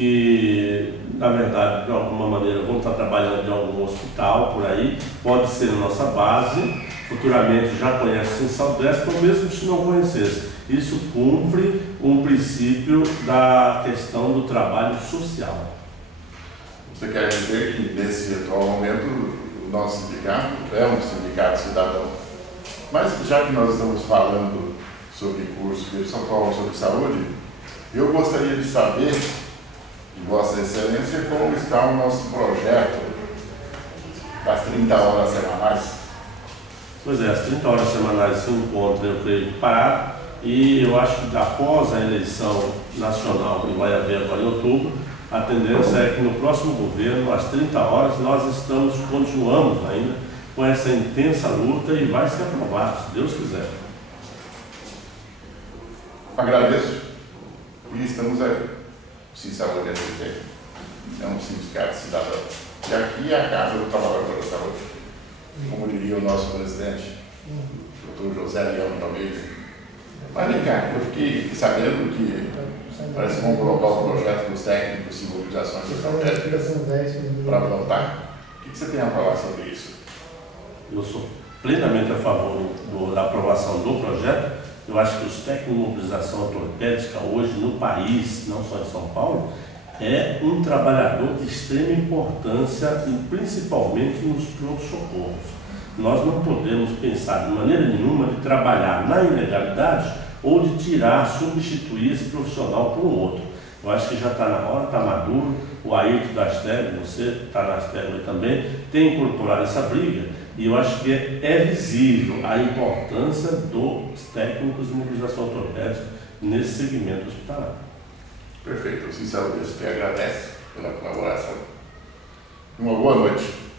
que, na verdade, de alguma maneira vão estar trabalhando em algum hospital por aí, pode ser a nossa base, futuramente já conhece o Sindesp, ou mesmo se não conhecesse. Isso cumpre um princípio da questão do trabalho social. Você quer dizer que, nesse atual momento, o nosso sindicato é um sindicato cidadão. Mas, já que nós estamos falando sobre curso de São Paulo sobre saúde, eu gostaria de saber, de Vossa Excelência, como está o nosso projeto das 30 horas semanais. Pois é, as 30 horas semanais se encontram, eu creio, parado, e eu acho que após a eleição nacional que vai haver agora em outubro, a tendência é que no próximo governo, às 30 horas, nós continuamos ainda com essa intensa luta e vai ser aprovado, se Deus quiser. Agradeço e estamos aí. O Sinsaúde é um sindicato cidadão. E aqui é a Casa do Trabalhador da Saúde. Como diria o nosso presidente, Dr. José Leão de Almeida. Mas vem cá, eu fiquei sabendo que parece que vão colocar o projeto dos técnicos de mobilizações para votar. O que você tem a falar sobre isso? Eu sou plenamente a favor da aprovação do projeto. Eu acho que os técnicos de mobilização ortopédica hoje no país, não só em São Paulo, é um trabalhador de extrema importância, e principalmente nos pronto-socorros. Nós não podemos pensar de maneira nenhuma de trabalhar na ilegalidade ou de substituir esse profissional por um outro. Eu acho que já está na hora, está maduro. O Ayrton da Asteg, você está na Asteg também, tem incorporado essa briga, e eu acho que é visível a importância dos técnicos de mobilização ortopédica nesse segmento hospitalar. Perfeito, o Sinsaúde te agradece pela colaboração. Uma boa noite.